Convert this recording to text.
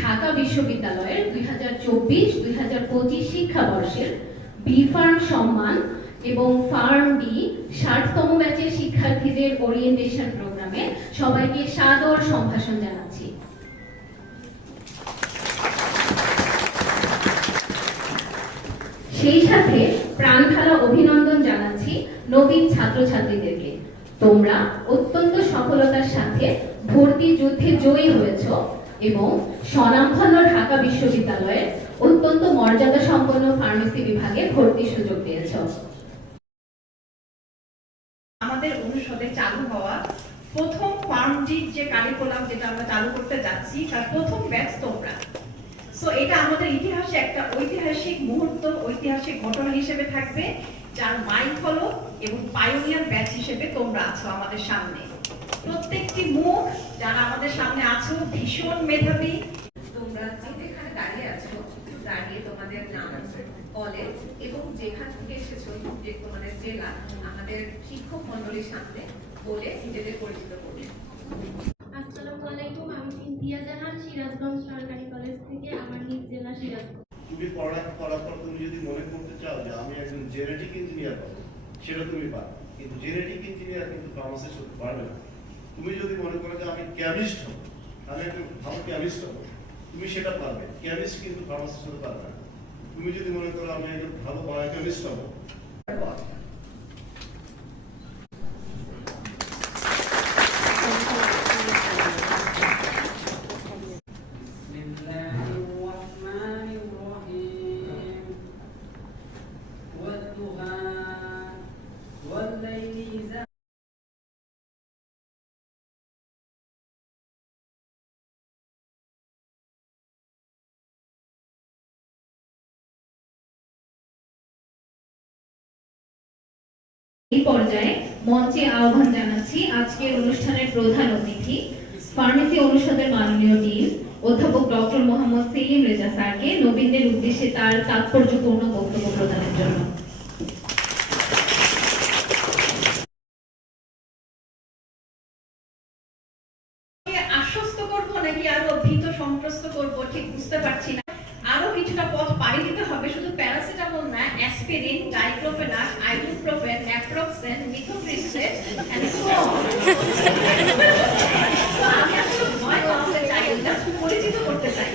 ঢাকা বিশ্ববিদ্যালয়ের 2024-2025 শিক্ষাবর্ষের B farm সম্মান এবং ফার্ম ডি 60তম ব্যাচের শিক্ষার্থীদের ওরিয়েন্টেশন প্রোগ্রামে সবাইকে সাদর সম্ভাষণ জানাচ্ছি। সেই সাথে প্রাণঢালা অভিনন্দন জানাচ্ছি নবীন ছাত্রছাত্রীদেরকে। তোমরা অত্যন্ত সফলতার সাথে ভর্তি যুদ্ধে জয়ী হয়েছ এবং স্বনামধন্য ঢাকা বিশ্ববিদ্যালয়ের অত্যন্ত মর্যাদা সম্পন্ন ফার্মেসি বিভাগে ভর্তির সুযোগ পেয়েছ। আমাদের অনুষদে চালু হওয়া প্রথম ফার্ম ডি যে কারিকুলাম যেটা আমরা চালু করতে যাচ্ছি তার প্রথম ব্যাচ তোমরা। সো এটা আমাদের ইতিহাসে একটা ঐতিহাসিক মুহূর্ত, ঐতিহাসিক ঘটনা হিসেবে থাকবে, যার মাইল ফলক এবং পাইওনিয়ার ব্যাচ হিসেবে তোমরা আছো আমাদের সামনে। প্রত্যেকটি মুখ যারা আমাদের সামনে আছো ভীষণ মেধাবী। তোমরা যেখানে দাঁড়িয়ে আছো দাঁড়িয়ে তোমাদের নাম, কলেজ এবং যেখান থেকে এসেছো যে তোমাদের জেলা আমাদের শিক্ষক মন্ডলীর সামনে বলে নিজেদের পরিচিত করবে। আসসালামু আলাইকুম, আমি ইন্তিয়া জাহান, সিরাজগঞ্জ সরকারি কলেজ থেকে, আমার নিজ জেলা সিরাজগঞ্জ। তুমি পড়ালেখা করার পর তুমি যদি মনে করতে চাও যে আমি একজন জেনেটিক ইঞ্জিনিয়ার পাবো, সেটা তুমি পারো, কিন্তু জেনেটিক ইঞ্জিনিয়ার কিন্তু ফার্মাসিস্ট হতে পারবে না। তুমি যদি মনে করো যে আমি কেমিস্ট হব, আমি একজন ভালো কেমিস্ট হব, তুমি সেটা পারবে। কেমিস্ট কিন্তু ফার্মাসিস্ট হতে পারবে না। তুমি যদি মনে করো আমি একজন ভালো বায়োকেমিস্ট হব, এই পর্যায়ে মঞ্চে আহ্বান জানাচ্ছি আজকের অনুষ্ঠানের প্রধান অতিথি, ফার্মেসি অনুষদের মাননীয় ডিন অধ্যাপক ডক্টর মোহাম্মদ সেলিম রেজা স্যারকে নবীনদের উদ্দেশ্যে তার তাৎপর্যপূর্ণ বক্তব্য প্রদানের জন্য। আশ্বস্ত করবো নাকি আরো ভীত সন্ত্রস্ত করবো ঠিক বুঝতে পারছি না। আরো কিছুটা পথ পাড়ি দিতে হবে। শুধু প্যারাসিটামল না, অ্যাসপিরিন, ডাইক্লোফেনাক, আইবুপ্রোফেন, ন্যাপ্রোক্সেন, মিথোপ্রিস্টেট এন্ড সো অন। আমি আসলে ভয় পাওয়াতে চাই না, পরিচিত করতে চাই।